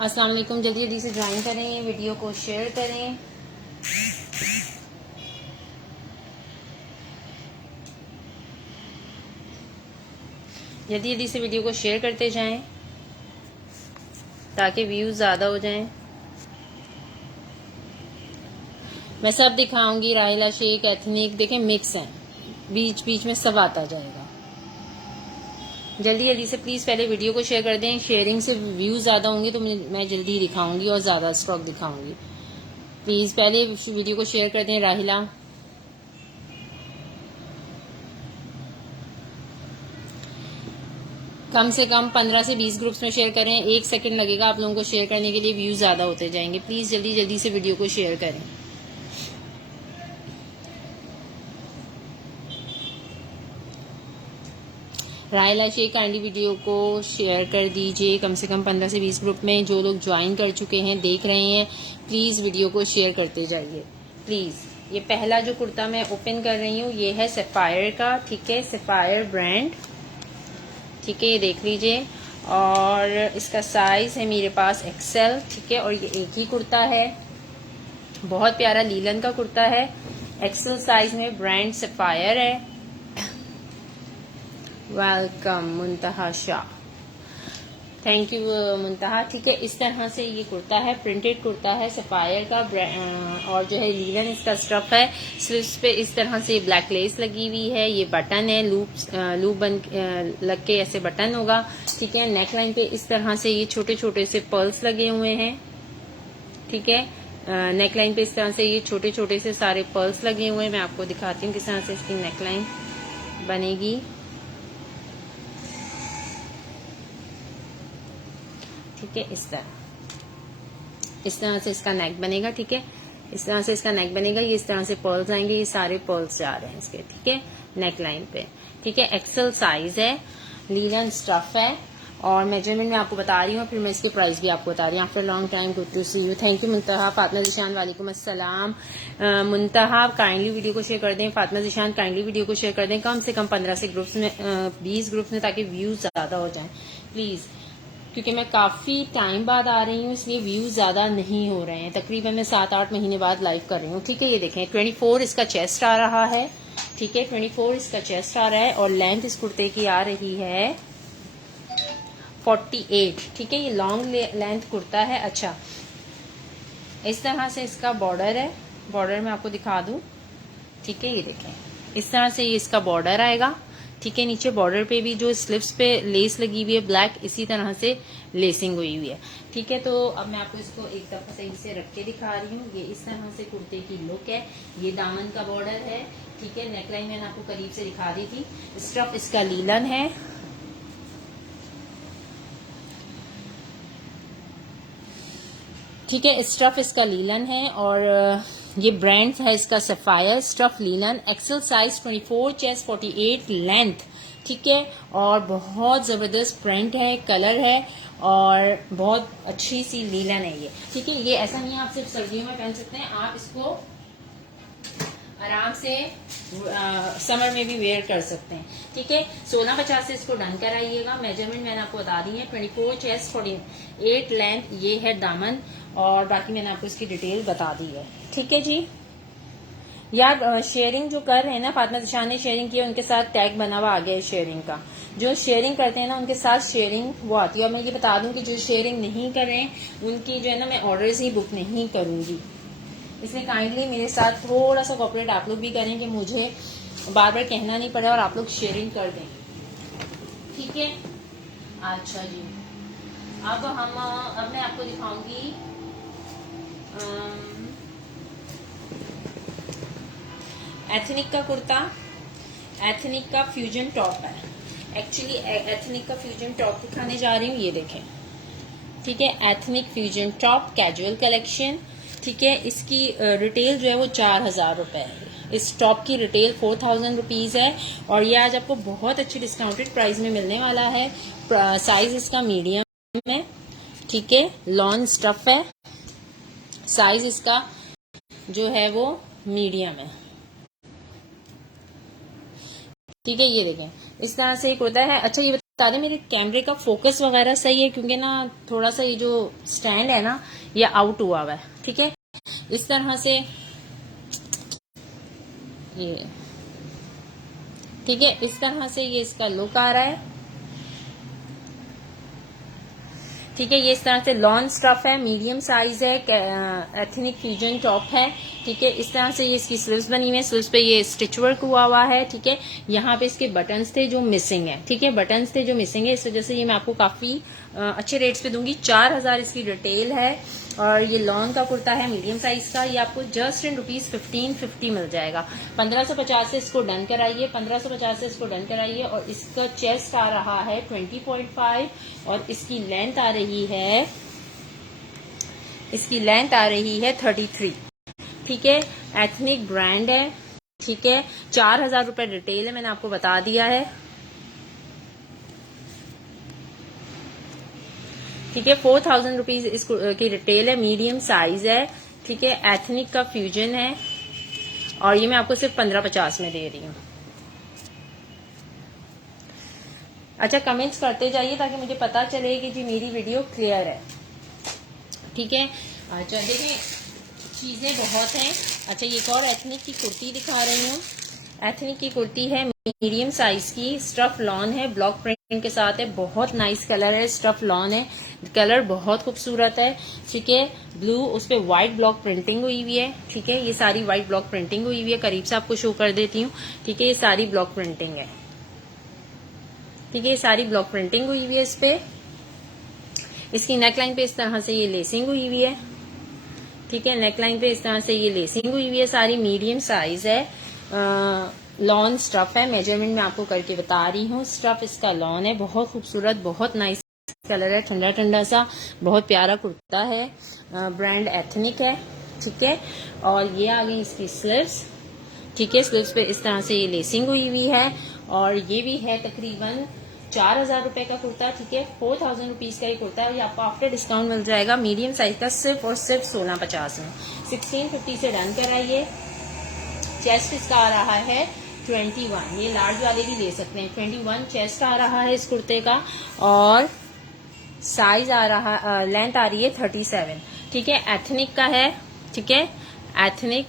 अस्सलाम वालेकुम। जल्दी जल्दी से ज्वाइन करें, वीडियो को शेयर करें। जल्दी जल्दी से वीडियो को शेयर करते जाएं ताकि व्यूज ज़्यादा हो जाएं। मैं सब दिखाऊंगी, राहिला शेख, एथनिक, देखें मिक्स हैं, बीच बीच में सब आता जाएगा। जल्दी जल्दी से प्लीज़ पहले वीडियो को शेयर कर दें। शेयरिंग से व्यूज़ ज़्यादा होंगे तो मैं जल्दी दिखाऊंगी और ज़्यादा स्टॉक दिखाऊंगी। प्लीज़ पहले वीडियो को शेयर कर दें। राहिला, कम से कम 15 से 20 ग्रुप्स में शेयर करें। 1 सेकंड लगेगा आप लोगों को शेयर करने के लिए, व्यूज़ ज़्यादा होते जाएंगे। प्लीज़ जल्दी जल्दी से वीडियो को शेयर करें। राहिला शेख, काइंडली वीडियो को शेयर कर दीजिए कम से कम 15 से 20 ग्रुप में। जो लोग ज्वाइन कर चुके हैं, देख रहे हैं, प्लीज़ वीडियो को शेयर करते जाइए प्लीज़। ये पहला जो कुर्ता मैं ओपन कर रही हूँ ये है सफ़ायर का, ठीक है, सफ़ायर ब्रांड, ठीक है, ये देख लीजिए। और इसका साइज़ है मेरे पास एक्सेल, ठीक है, और ये एक ही कुर्ता है। बहुत प्यारा लीलन का कुर्ता है, एक्सेल साइज में, ब्रांड सफ़ायर है। Welcome Muntaha Shah, thank you मुंतहा, ठीक है। इस तरह से ये कुर्ता है, प्रिंटेड कुर्ता है सफ़ायर का, और जो है लीलन इसका स्टफ है। स्लीव्स पे इस तरह से ब्लैक लेस लगी हुई है, ये बटन है, लूप बन लग के ऐसे बटन होगा, ठीक है। नेक लाइन पे इस तरह से ये छोटे छोटे से पर्ल्स लगे हुए हैं, ठीक है। नेक लाइन पे इस तरह से ये छोटे छोटे से सारे पर्ल्स लगे हुए हैं। मैं आपको दिखाती हूँ किस तरह से इसकी नेक लाइन बनेगी, ठीक है। इस तरह से इसका नेक बनेगा, ठीक है। इस तरह से इसका नेक बनेगा, ये इस तरह से पर्ल्स आएंगे, ये सारे पर्ल्स जा रहे हैं इसके, ठीक है, नेक लाइन पे, ठीक है। एक्सेल साइज है, लीलन स्टफ है, और मेजरमेंट मैं आपको बता रही हूँ, फिर मैं इसके प्राइस भी आपको बता रही हूँ। After long time, good to see you, thank you Muntaha. Fatima Zeeshan, वालेकुम अस्सलाम। मुंतहा काइंडली वीडियो को शेयर कर दें। फातिमा ज़िशान काइंडली वीडियो को शेयर कर दें कम से कम 15 से ग्रुप्स में, 20 ग्रुप्स में, ताकि व्यूज ज़्यादा हो जाएं प्लीज़, क्योंकि मैं काफ़ी टाइम बाद आ रही हूँ इसलिए व्यूज़ ज़्यादा नहीं हो रहे हैं। तकरीबन मैं 7-8 महीने बाद लाइव कर रही हूँ, ठीक है। ये देखें 24 इसका चेस्ट आ रहा है, ठीक है, 24 इसका चेस्ट आ रहा है, और लेंथ इस कुर्ते की आ रही है 48, ठीक है। ये लॉन्ग लेंथ कुर्ता है। अच्छा, इस तरह से इसका बॉर्डर है, बॉर्डर मैं आपको दिखा दूँ, ठीक है। ये देखें इस तरह से ये इसका बॉर्डर आएगा, ठीक है। नीचे बॉर्डर पे भी जो स्लिप्स पे लेस लगी हुई है ब्लैक, इसी तरह से लेसिंग हुई हुई है, ठीक है। तो अब मैं आपको इसको एक दफा सही से रख के दिखा रही हूँ। ये इस तरह से कुर्ते की लुक है, ये दामन का बॉर्डर है, ठीक है। नेकलाइन मैंने आपको करीब से दिखा दी थी। स्टफ इसका लीलन है, ठीक है, स्टफ इसका लीलन है, और ये ब्रांड है इसका Sapphire stuff linen, XL size 24, chest 48, length, ठीक है। और बहुत ज़बरदस्त प्रिंट है, कलर है, और बहुत अच्छी सी लीलन है ये, ठीक है। ये ऐसा नहीं है आप सिर्फ सर्दियों में पहन सकते हैं, आप इसको आराम से समर में भी वेयर कर सकते हैं, ठीक है। 1650 से इसको डन कराइएगा। मेजरमेंट मैंने आपको बता दी है, 24 चेस्ट 48 लेंथ, ये है दामन, और बाकी मैंने आपको इसकी डिटेल बता दी है, ठीक है जी। यार शेयरिंग जो कर रहे हैं ना, फातिमा ज़िशान ने शेयरिंग किया, उनके साथ टैग बना हुआ आ गया है शेयरिंग का। जो शेयरिंग करते हैं ना उनके साथ शेयरिंग वो आती है। और मैं ये बता दूं कि जो शेयरिंग नहीं कर रहे हैं उनकी जो है ना मैं ऑर्डर्स ही बुक नहीं करूंगी, इसलिए काइंडली मेरे साथ थोड़ा सा कोऑपरेट आप लोग भी करें कि मुझे बार बार कहना नहीं पड़े और आप लोग शेयरिंग कर दें, ठीक है। अच्छा जी, अब मैं आपको दिखाऊंगी एथनिक का कुर्ता। एथनिक का फ्यूजन टॉप है, एक्चुअली एथनिक का फ्यूजन टॉप दिखाने जा रही हूँ, ये देखें, ठीक है। Ethnic fusion top casual collection, ठीक है। इसकी रिटेल जो है वो 4000 रुपये है। इस टॉप की रिटेल 4000 रुपीज़ है, और ये आज आपको बहुत अच्छी डिस्काउंटेड प्राइस में मिलने वाला है। साइज इसका मीडियम है, ठीक है। लॉन स्टफ है, साइज इसका जो है वो मीडियम है, ठीक है। ये देखें इस तरह से एक होता है। अच्छा, ये बता दें मेरे कैमरे का फोकस वगैरह सही है, क्योंकि ना थोड़ा सा ये जो स्टैंड है ना ये आउट हुआ हुआ है। ठीक है, इस तरह से ये, ठीक है, इस तरह से ये इसका लुक आ रहा है। ठीक है, ये इस तरह से लॉन स्टफ है, मीडियम साइज है, एथनिक फ्यूजन टॉप है। ठीक है, इस तरह से ये इसकी स्लीव्स बनी हुई है, स्लीव्स पे ये स्टिच वर्क हुआ हुआ है। ठीक है, यहाँ पे इसके बटन्स थे जो मिसिंग है। ठीक है, बटन्स थे जो मिसिंग है, इस वजह से ये मैं आपको काफी अच्छे रेट्स पे दूंगी। 4000 इसकी डिटेल है और ये लॉन का कुर्ता है मीडियम साइज का। ये आपको जस्ट इन ₹1550 मिल जाएगा। 1550 से इसको डन कराइए, 1550 से इसको डन कराइए। और इसका चेस्ट आ रहा है 20.5 और इसकी लेंथ आ रही है, इसकी लेंथ आ रही है 33। ठीक है, एथनिक ब्रांड है। ठीक है, 4000 रुपए डिटेल है, मैंने आपको बता दिया है। ठीक है, 4000 रुपीज की रिटेल है, मीडियम साइज है। ठीक है, एथनिक का फ्यूजन है और ये मैं आपको सिर्फ 1550 में दे रही हूँ। अच्छा, कमेंट्स करते जाइए ताकि मुझे पता चले कि जी मेरी वीडियो क्लियर है। ठीक है, अच्छा देखें चीजें बहुत हैं। अच्छा, ये एक और एथनिक की कुर्ती दिखा रही हूँ। एथनिक की कुर्ती है, मीडियम साइज की, स्टफ लॉन है, ब्लॉक प्रिंट के साथ है, बहुत नाइस कलर है, स्टफ लॉन है, कलर बहुत खूबसूरत है। ठीक है, ब्लू, उस पर व्हाइट ब्लॉक प्रिंटिंग हुई हुई है। ठीक है, ये सारी व्हाइट ब्लॉक प्रिंटिंग हुई हुई है, करीब से आपको शो कर देती हूँ। ठीक है, ये सारी ब्लॉक प्रिंटिंग है। ठीक है, ये सारी ब्लॉक प्रिंटिंग हुई हुई है इस पे। इसकी नेकलाइन पे इस तरह से ये लेसिंग हुई हुई है। ठीक है, नेकलाइन पे इस तरह से ये लेसिंग हुई हुई है, सारी मीडियम साइज है, लॉन स्टफ है। मेजरमेंट में आपको करके बता रही हूँ, स्टफ इसका लॉन है, बहुत खूबसूरत, बहुत नाइस कलर है, ठंडा ठंडा सा, बहुत प्यारा कुर्ता है। ब्रांड एथनिक है। ठीक है, और ये आ गई इसकी स्लीव्स। ठीक है, स्लीव्स पे इस तरह से ये लेसिंग हुई हुई है और ये भी है तकरीबन 4000 रुपए का कुर्ता। ठीक है, 4000 रुपीज का ये कुर्ता है। ये आपको आफ्टर डिस्काउंट मिल जाएगा मीडियम साइज का सिर्फ और सिर्फ 1650 में। 1650 से डन कराइए। चेस्ट इसका आ रहा है 21, ये लार्ज वाले भी ले सकते हैं। 21 चेस्ट आ रहा है इस कुर्ते का और साइज आ रहा, लेंथ आ रही है 37। ठीक है, एथनिक का है। ठीक है, एथनिक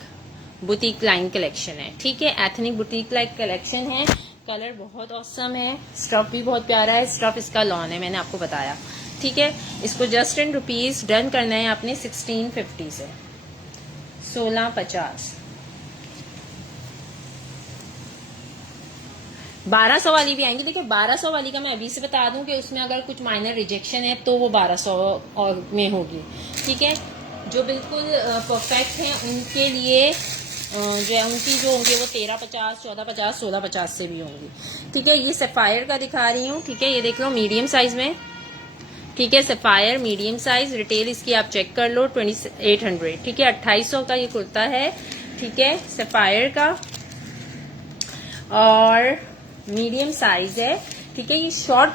बुटीक लाइन कलेक्शन है। ठीक है, एथनिक बुटीक लाइन कलेक्शन है, कलर बहुत ऑसम है, स्टफ भी बहुत प्यारा है, स्टफ इसका लॉन है, मैंने आपको बताया। ठीक है, इसको जस्ट इन रुपीज डन करना है आपने 1650 से 1650। 1200 वाली भी आएंगी। देखिए 1200 वाली का मैं अभी से बता दूं कि उसमें अगर कुछ माइनर रिजेक्शन है तो वो 1200 और में होगी। ठीक है, जो बिल्कुल परफेक्ट हैं उनके लिए जो है उनकी जो होंगे वो 1350, 1450, 1650 से भी होंगी। ठीक है, ये सफायर का दिखा रही हूँ। ठीक है, ये देख लो मीडियम साइज में। ठीक है, सफायर मीडियम साइज, रिटेल इसकी आप चेक कर लो 2800। ठीक है, 2800 का ये कुर्ता है। ठीक है, सफायर का और मीडियम साइज है। ठीक है, ये शॉर्ट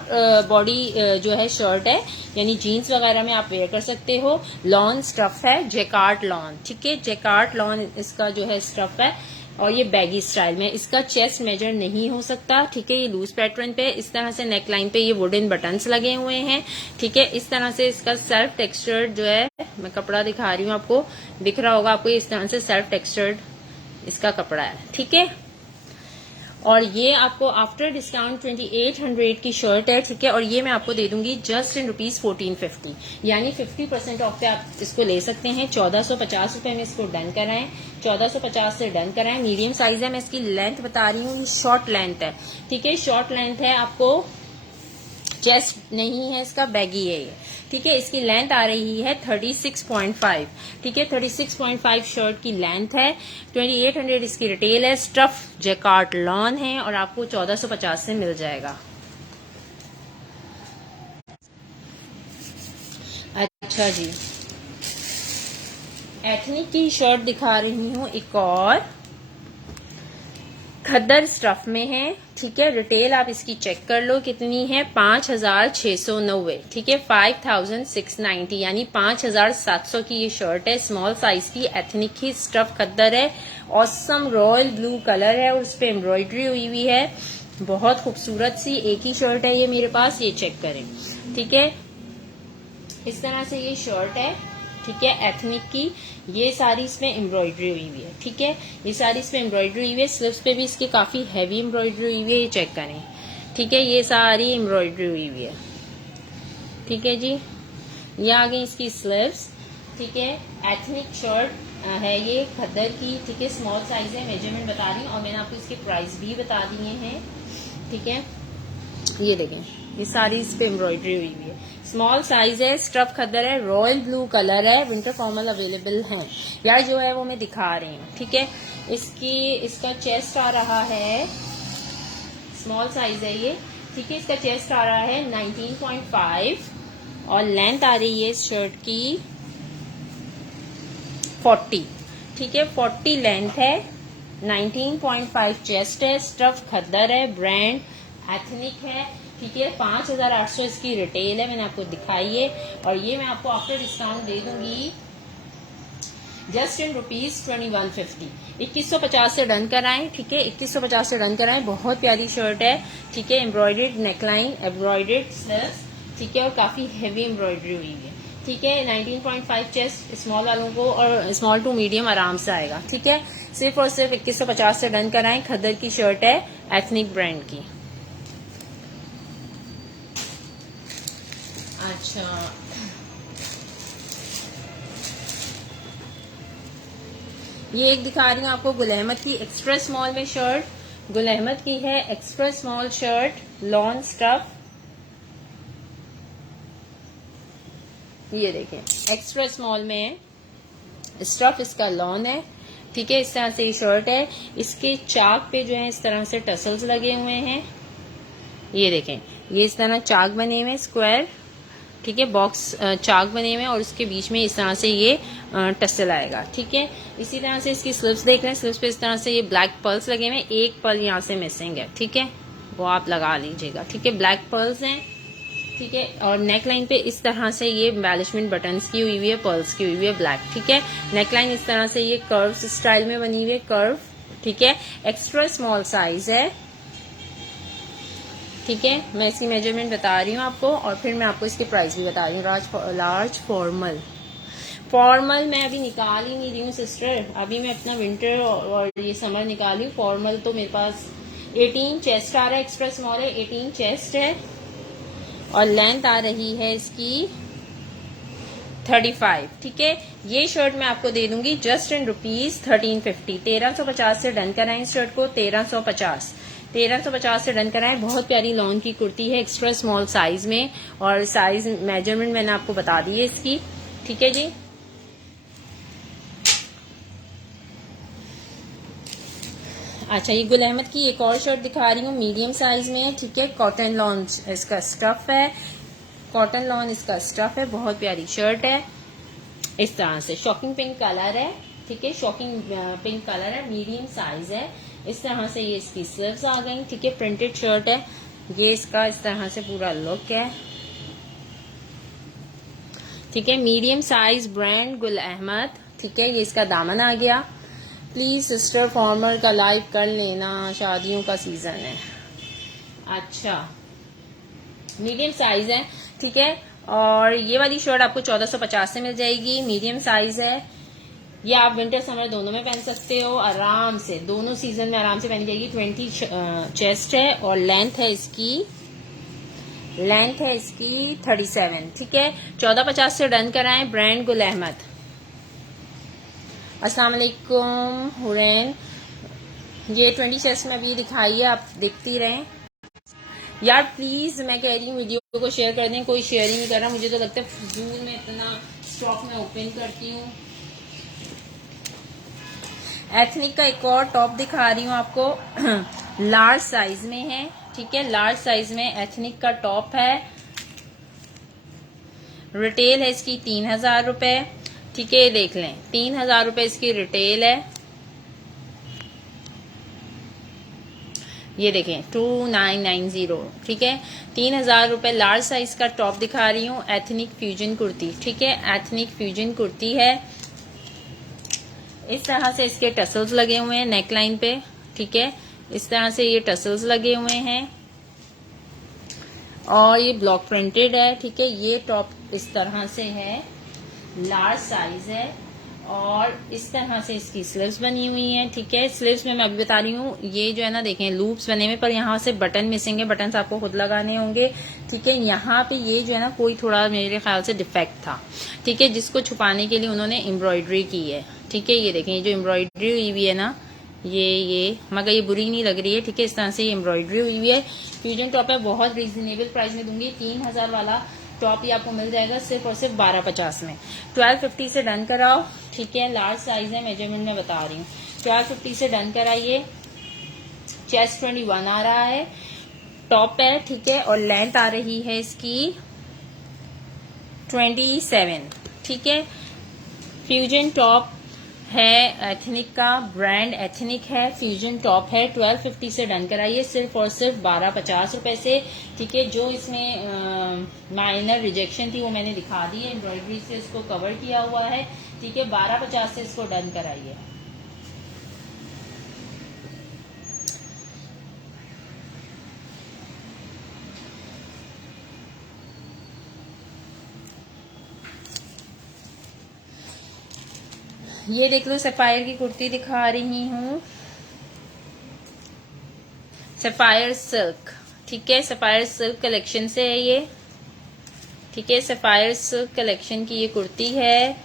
बॉडी जो है शर्ट है, यानी जीन्स वगैरह में आप वेयर कर सकते हो। लॉन स्टफ है, जेकार्ट लॉन। ठीक है, जेकार्ट लॉन इसका जो है स्टफ है और ये बैगी स्टाइल में। इसका चेस्ट मेजर नहीं हो सकता। ठीक है, ये लूज पैटर्न पे इस तरह से नेकलाइन पे ये वुडन बटन्स लगे हुए हैं। ठीक है, इस तरह से इसका सेल्फ टेक्सचर्ड जो है, मैं कपड़ा दिखा रही हूँ आपको, दिख रहा होगा आपको, इस तरह से सेल्फ टेक्सचर्ड इसका कपड़ा है। ठीक है, और ये आपको आफ्टर डिस्काउंट 2800 की शर्ट है। ठीक है, और ये मैं आपको दे दूंगी जस्ट इन ₹1450, यानी 50% ऑफ पे आप इसको ले सकते हैं। 1450 रुपए में इसको डन कराएं, 1450 से डन कराएं। मीडियम साइज है, मैं इसकी लेंथ बता रही हूँ, ये शॉर्ट लेंथ है। ठीक है, शॉर्ट लेंथ है, आपको चेस्ट नहीं है इसका, बैगी है ये। ठीक है, इसकी लेंथ आ रही है 36.5। ठीक है, 36.5 शर्ट की लेंथ है। 2800 इसकी रिटेल है, स्टफ जैकार्ट लॉन है और आपको 1450 से मिल जाएगा। अच्छा जी, एथनिक की शर्ट दिखा रही हूँ एक और, खद्दर स्टफ में है। ठीक है, रिटेल आप इसकी चेक कर लो कितनी है, 5690। ठीक है, 5690 यानी 5700 की ये शर्ट है, स्मॉल साइज की, एथनिक की, स्टफ खद्दर है, ऑसम रॉयल ब्लू कलर है और उस पर एम्ब्रॉयडरी हुई हुई है। बहुत खूबसूरत सी एक ही शर्ट है ये मेरे पास, ये चेक करें। ठीक है, इस तरह से ये शर्ट है। ठीक है, एथनिक की। ये सारी इसमें एम्ब्रॉयडरी हुई हुई है। ठीक है, ये सारी इसमें एम्ब्रॉयडरी हुई हुई है। स्लीव्स पे भी इसकी काफी हैवी एम्ब्रॉयडरी हुई हुई है, ये चेक करें। ठीक है, ये सारी एम्ब्रॉयडरी हुई हुई है। ठीक है जी, ये आ गई इसकी स्लीव्स। ठीक है, एथनिक शर्ट है ये खद्दर की। ठीक है, स्मॉल साइज है, मेजरमेंट बता रही हूँ और मैंने आपको इसके प्राइस भी बता दिए हैं। ठीक है, ये देखें, ये सारी इस पे एम्ब्रॉयडरी हुई हुई है। स्मॉल साइज है, स्टफ खद्दर है, रॉयल ब्लू कलर है, विंटर फॉर्मल अवेलेबल है यार, जो है वो मैं दिखा रही हूँ। ठीक है, इसका चेस्ट आ रहा है, स्मॉल साइज है ये। ठीक है, इसका चेस्ट आ रहा है 19.5 और लेंथ आ रही है इस शर्ट की 40। ठीक है, 40 लेंथ है, 19.5 चेस्ट है, स्टफ खद्दर है, ब्रांड एथनिक है। ठीक है, 5,800 इसकी रिटेल है, मैंने आपको दिखाई है। और ये मैं आपको आफ्टर डिस्काउंट दे दूंगी जस्ट इन ₹2150। 2150 से डन कराएं। ठीक है, 2150 से डन कराएं। बहुत प्यारी शर्ट है। ठीक है, एम्ब्रॉयडर्ड नेकलाइन, एम्ब्रॉयडर्ड स्लीव्स। ठीक है, और काफी हैवी एम्ब्रॉयडरी हुई है। ठीक है, 19.5 चेस्ट स्मॉल वालों को और स्मॉल टू मीडियम आराम से आएगा। ठीक है, सिर्फ और सिर्फ 2150 से डन कराएं। खद्दर की शर्ट है, एथनिक ब्रांड की। अच्छा, ये एक दिखा रही हूँ आपको गुल अहमद की एक्स्ट्रा स्मॉल में शर्ट। गुल अहमद की है extra small shirt, lawn stuff. ये देखें, एक्स्ट्रा स्मॉल में है, स्टफ इसका लॉन है। ठीक है, इस तरह से ये शर्ट है। इसके चाक पे जो है इस तरह से टसल्स लगे हुए हैं। ये देखें, ये इस तरह चाक बने हुए स्क्वायर। ठीक है, बॉक्स चाक बने हुए हैं और उसके बीच में इस तरह से ये टसल आएगा। ठीक है, इसी तरह से इसकी स्लीव्स देख रहे हैं, स्लीव्स पे इस तरह से ये ब्लैक पर्ल्स लगे हुए हैं। एक पर्ल यहाँ से मिसिंग है। ठीक है, वो आप लगा लीजिएगा। ठीक है, ब्लैक पर्ल्स हैं। ठीक है, और नेक लाइन पे इस तरह से ये एम्बेलिशमेंट बटन्स की हुई है, पर्ल्स की हुई है ब्लैक। ठीक है, नेक लाइन इस तरह से ये कर्व स्टाइल में बनी हुई है, कर्व। ठीक है, एक्स्ट्रा स्मॉल साइज है। ठीक है, मैं इसकी मेजरमेंट बता रही हूँ आपको और फिर मैं आपको इसके प्राइस भी बता रही हूँ। लार्ज फॉर्मल मैं अभी निकाल ही नहीं रही हूँ सिस्टर, अभी मैं अपना विंटर और ये समर निकाली हूँ। फॉर्मल तो मेरे पास 18 चेस्ट आ रहा है, एक्स्ट्रा स्मॉल है, 18 चेस्ट है और लेंथ आ रही है इसकी 35। ठीक है, ये शर्ट मैं आपको दे दूंगी जस्ट इन ₹1350। 1350 से डन कराएं इस शर्ट को, 1350 से डन कराएं। बहुत प्यारी लॉन की कुर्ती है, एक्स्ट्रा स्मॉल साइज में और साइज मेजरमेंट मैंने आपको बता दी है इसकी। ठीक है जी, अच्छा, ये गुल अहमद की एक और शर्ट दिखा रही हूँ मीडियम साइज में। ठीक है, कॉटन लॉन इसका स्टफ है, कॉटन लॉन इसका स्टफ है। बहुत प्यारी शर्ट है, इस तरह से शॉकिंग पिंक कलर है। ठीक है, शॉकिंग पिंक कलर है, मीडियम साइज है। इस तरह से ये इसकी स्लीव्स आ गई। ठीक है, प्रिंटेड शर्ट है ये, इसका इस तरह से पूरा लुक है। ठीक है, medium size, brand Gul Ahmad. ठीक है, ये इसका दामन आ गया। प्लीज सिस्टर फॉर्मल का लाइव कर लेना, शादियों का सीजन है। अच्छा, मीडियम साइज है। ठीक है, और ये वाली शर्ट आपको 1450 से मिल जाएगी, मीडियम साइज है। ये आप विंटर समर दोनों में पहन सकते हो आराम से, दोनों सीजन में आराम से पहनी जाएगी। 20 चेस्ट है और लेंथ है इसकी 37। ठीक है, 1450 से डन कराएं। ब्रांड गुल अहमद। अस्सलाम वालेकुम हुरैन, ये 20 चेस्ट में अभी दिखाई है, आप देखती रहें यार। प्लीज मैं कह रही हूँ वीडियो को शेयर कर दें, कोई शेयर ही नहीं कर रहा। मुझे तो लगता है फजूल में इतना स्टॉक में ओपन करती हूँ। एथनिक का एक और टॉप दिखा रही हूँ आपको, लार्ज साइज में है। ठीक है, लार्ज साइज में एथनिक का टॉप है। रिटेल है इसकी 3000 रुपए। ठीक है, ये देख लें, 3000 रुपए इसकी रिटेल है। ये देखें 2990। ठीक है, 3000 रुपए। लार्ज साइज का टॉप दिखा रही हूँ, एथनिक फ्यूजन कुर्ती। ठीक है, एथनिक फ्यूजन कुर्ती है। इस तरह से इसके टसल्स लगे हुए हैं नेक लाइन पे। ठीक है, इस तरह से ये टसल्स लगे हुए हैं और ये ब्लॉक प्रिंटेड है। ठीक है, ये टॉप इस तरह से है, लार्ज साइज है और इस तरह से इसकी स्लीव्स बनी हुई हैं। ठीक है, स्लीव्स में मैं अभी बता रही हूँ, ये जो है ना देखें लूप्स बने हुए, पर यहाँ से बटन मिसिंग है, बटन आपको खुद लगाने होंगे। ठीक है, यहाँ पे ये जो है ना कोई थोड़ा मेरे ख्याल से डिफेक्ट था। ठीक है, जिसको छुपाने के लिए उन्होंने एम्ब्रॉयडरी की है। ठीक है, ये देखें ये जो एम्ब्रॉयडरी हुई हुई है ना, ये मगर ये बुरी नहीं लग रही है। ठीक है, इस तरह से ये एम्ब्रॉयडरी हुई हुई है। फ्यूजन टॉप है, बहुत रीजनेबल प्राइस में दूंगी। 3000 वाला टॉप ये आपको मिल जाएगा सिर्फ और सिर्फ 1250 में। 1250 से डन कराओ। ठीक है, लार्ज साइज है, मेजरमेंट में बता रही हूँ। 1250 से डन कराइए। चेस्ट 21 आ रहा है, टॉप है। ठीक है, और लेंथ आ रही है इसकी 27। ठीक है, फ्यूजन टॉप है, एथनिक का ब्रांड एथनिक है, फ्यूजन टॉप है। 1250 से डन कराइए सिर्फ और सिर्फ 1250 रुपए से। ठीक है, जो इसमें माइनर रिजेक्शन थी वो मैंने दिखा दी है, एम्ब्रॉयडरी से इसको कवर किया हुआ है। ठीक है, 1250 से इसको डन कराइए। ये देख लो, सफायर की कुर्ती दिखा रही हूँ, सफायर सिल्क। ठीक है, सफायर सिल्क कलेक्शन से है ये। ठीक है, सफायर सिल्क कलेक्शन की ये कुर्ती है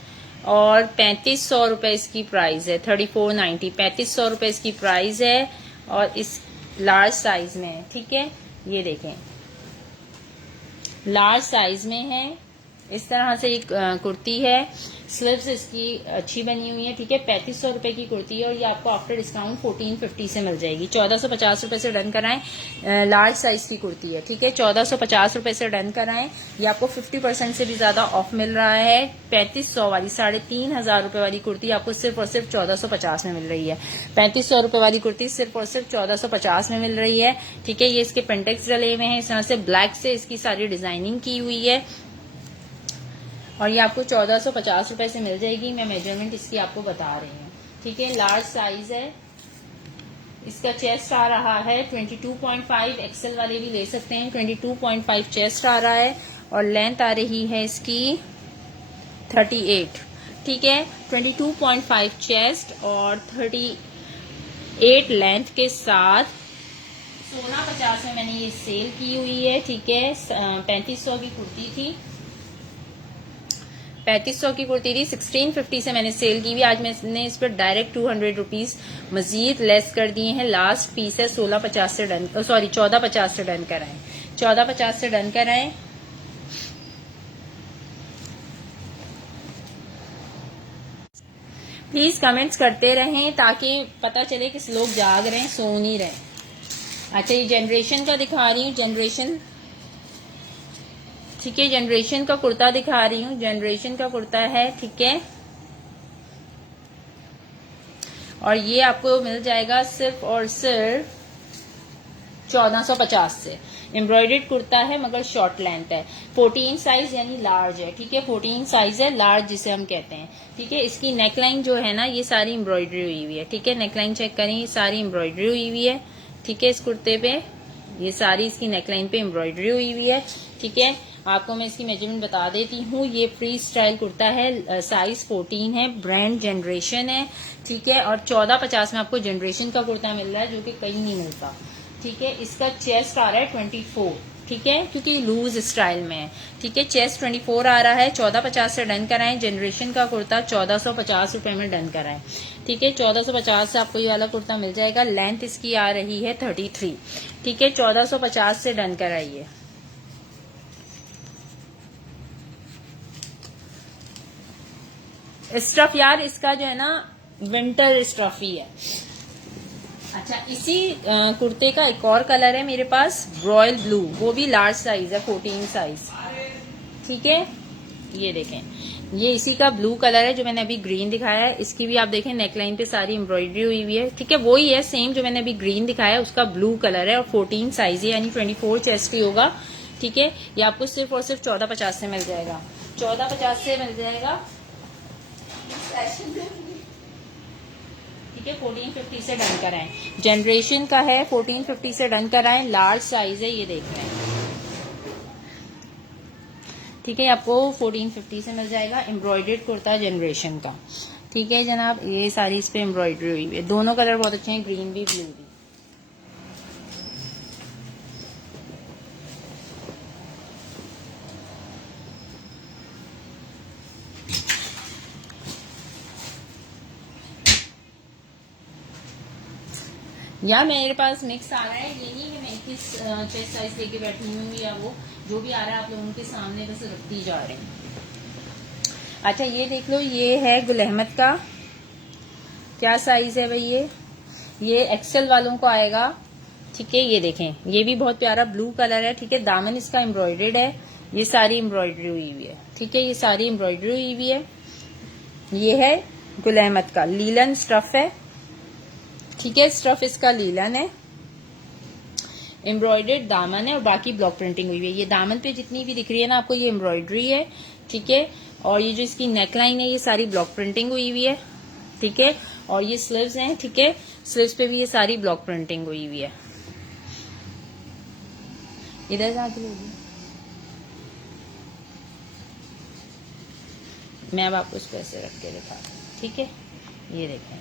और 3500 रुपए इसकी प्राइस है। 3490, 3500 रुपए इसकी प्राइस है और इस लार्ज साइज में है। ठीक है, ये देखें लार्ज साइज में है, इस तरह से एक कुर्ती है। स्लीव्स इसकी अच्छी बनी हुई है। ठीक है, 3500 रुपए की कुर्ती है और ये आपको आफ्टर डिस्काउंट 1450 से मिल जाएगी। 1450 रुपए से डन कराएं। लार्ज साइज की कुर्ती है। ठीक है, 1450 रुपए से डन कराएं। ये आपको 50% से भी ज्यादा ऑफ मिल रहा है। 3500 वाली 3500 रुपए वाली कुर्ती आपको सिर्फ और सिर्फ 1450 में मिल रही है। 3500 रुपए वाली कुर्ती सिर्फ और सिर्फ 1450 में मिल रही है। ठीक है, ये इसके पेंटेक्स डले हुए हैं, इस तरह से ब्लैक से इसकी सारी डिजाइनिंग की हुई है और ये आपको 1450 रुपए से मिल जाएगी। मैं मेजरमेंट इसकी आपको बता रही हूँ। ठीक है, लार्ज साइज है, इसका चेस्ट आ रहा है 22.5, एक्सेल वाले भी ले सकते हैं। 22.5 चेस्ट आ रहा है और लेंथ आ रही है इसकी 38। ठीक है, 22.5 चेस्ट और 38 लेंथ के साथ 1650 में मैंने ये सेल की हुई है। ठीक है, 3500 की कुर्ती थी, 3500 की कुर्ती थी, 1650 से मैंने सेल की हुई। आज मैंने इस पर डायरेक्ट 200 रुपीज मजीद लेस कर दिए हैं। लास्ट पीस है 1650 से डन, सॉरी 1450 से डन कराएं। 1450 से डन कराएं। प्लीज कमेंट्स करते रहें ताकि पता चले कि लोग जाग रहे हैं, सो नहीं रहे। अच्छा, ये जनरेशन का दिखा रही हूँ, जनरेशन। ठीक है, जनरेशन का कुर्ता दिखा रही हूँ, जनरेशन का कुर्ता है। ठीक है, और ये आपको मिल जाएगा सिर्फ और सिर्फ 1450 से। एम्ब्रॉयडर्ड कुर्ता है मगर शॉर्ट लेंथ है, 14 साइज यानी लार्ज है। ठीक है, 14 साइज है, लार्ज जिसे हम कहते हैं। ठीक है, इसकी नेकलाइन जो है ना ये सारी एम्ब्रॉयडरी हुई हुई है। ठीक है, नेकलाइन चेक करें, सारी एम्ब्रॉयडरी हुई हुई है। ठीक है, इस कुर्ते पे ये सारी इसकी नेकलाइन पे एम्ब्रॉयडरी हुई हुई है। ठीक है, आपको मैं इसकी मेजरमेंट बता देती हूँ। ये फ्री स्टाइल कुर्ता है, साइज 14 है, ब्रांड जनरेशन है। ठीक है, और 1450 में आपको जनरेशन का कुर्ता मिल रहा है जो कि कहीं नहीं मिलता। ठीक है, इसका चेस्ट आ रहा है 24। ठीक है, क्योंकि लूज स्टाइल में है। ठीक है, चेस्ट 24 आ रहा है। 1450 से डन कराएं। जनरेशन का कुर्ता 1450 रुपए में डन कराएं। ठीक है, 1450 से आपको ये वाला कुर्ता मिल जाएगा। लेंथ इसकी आ रही है 33। ठीक है, 1450 से डन कराइए। स्टफ यार इसका जो है ना विंटर स्टफ ही है। अच्छा, इसी कुर्ते का एक और कलर है मेरे पास, रॉयल ब्लू, वो भी लार्ज साइज है, 14 साइज। ठीक है, ये देखें, ये इसी का ब्लू कलर है जो मैंने अभी ग्रीन दिखाया है। इसकी भी आप देखें नेकलाइन पे सारी एम्ब्रॉयडरी हुई हुई है। ठीक है, वही है सेम जो मैंने अभी ग्रीन दिखाया है, उसका ब्लू कलर है और 14 साइज है यानी 24 चेस्ट ही होगा। ठीक है, ये आपको सिर्फ और सिर्फ 1450 से मिल जाएगा। 1450 से मिल जाएगा। ठीक है, 1450 से डन कराएं। जनरेशन का है, 1450 से डन कराएं, लार्ज साइज है, ये देख रहे हैं। ठीक है, आपको 1450 से मिल जाएगा। एम्ब्रॉयडर्ड कुर्ता जनरेशन का, ठीक है जनाब। ये सारी इस पे एम्ब्रॉयडरी हुई है, दोनों कलर बहुत अच्छे हैं, ग्रीन भी ब्लू भी। या मेरे पास मिक्स आ रहा है, ये नहीं है मैं किस चेस्ट साइज लेके बैठी हूँ, या वो जो भी आ रहा है आप लोगों के सामने बस रखती जा रहे हैं। अच्छा ये देख लो, ये है गुल अहमद का, क्या साइज है भाई, ये एक्सेल वालों को आएगा। ठीक है, ये देखें, ये भी बहुत प्यारा ब्लू कलर है। ठीक है, दामन इसका एम्ब्रॉयडर्ड है, ये सारी एम्ब्रॉयडरी हुई हुई है। ठीक है, ये सारी एम्ब्रॉयडरी हुई हुई है। ये है गुल अहमद का, लीलन स्टफ है। ठीक है, स्टफ इसका लीलन है, एम्ब्रॉयडर्ड दामन है और बाकी ब्लॉक प्रिंटिंग हुई है। ये दामन पे जितनी भी दिख रही है ना आपको, ये एम्ब्रॉयडरी है। ठीक है, और ये जो इसकी नेकलाइन है ये सारी ब्लॉक प्रिंटिंग हुई हुई है। ठीक है, और ये स्लीव्स हैं। ठीक है, स्लीव्स पे भी ये सारी ब्लॉक प्रिंटिंग हुई हुई है। इधर जाके लोगी, मैं अब आपको इसको ऐसे रख के दिखा दूँ। ठीक है, ये देखें,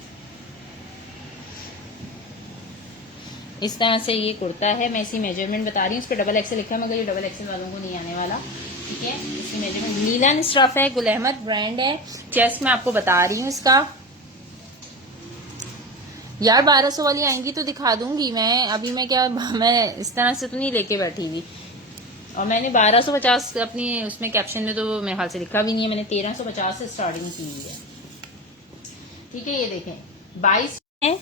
इस तरह से ये कुर्ता है। मैं इसी मेजरमेंट बता रही हूँ, इस पर डबल एक्सेल लिखा है, मगर ये डबल एक्सेल वालों को नहीं आने वाला। ठीक है, इसी मेजरमेंट, नीलन स्टफ है, गुल अहमद ब्रांड है। चेस्ट मैं आपको बता रही हूँ इसका, यार 1200 वाली आएंगी तो दिखा दूंगी मैं, अभी मैं क्या मैं इस तरह से तो नहीं लेके बैठी हुई। और मैंने 1250 अपनी उसमें कैप्शन में तो मेरे ख्याल से लिखा भी नहीं है, मैंने 1350 से स्टार्टिंग की हुई है। ठीक है, ये देखें 22 है,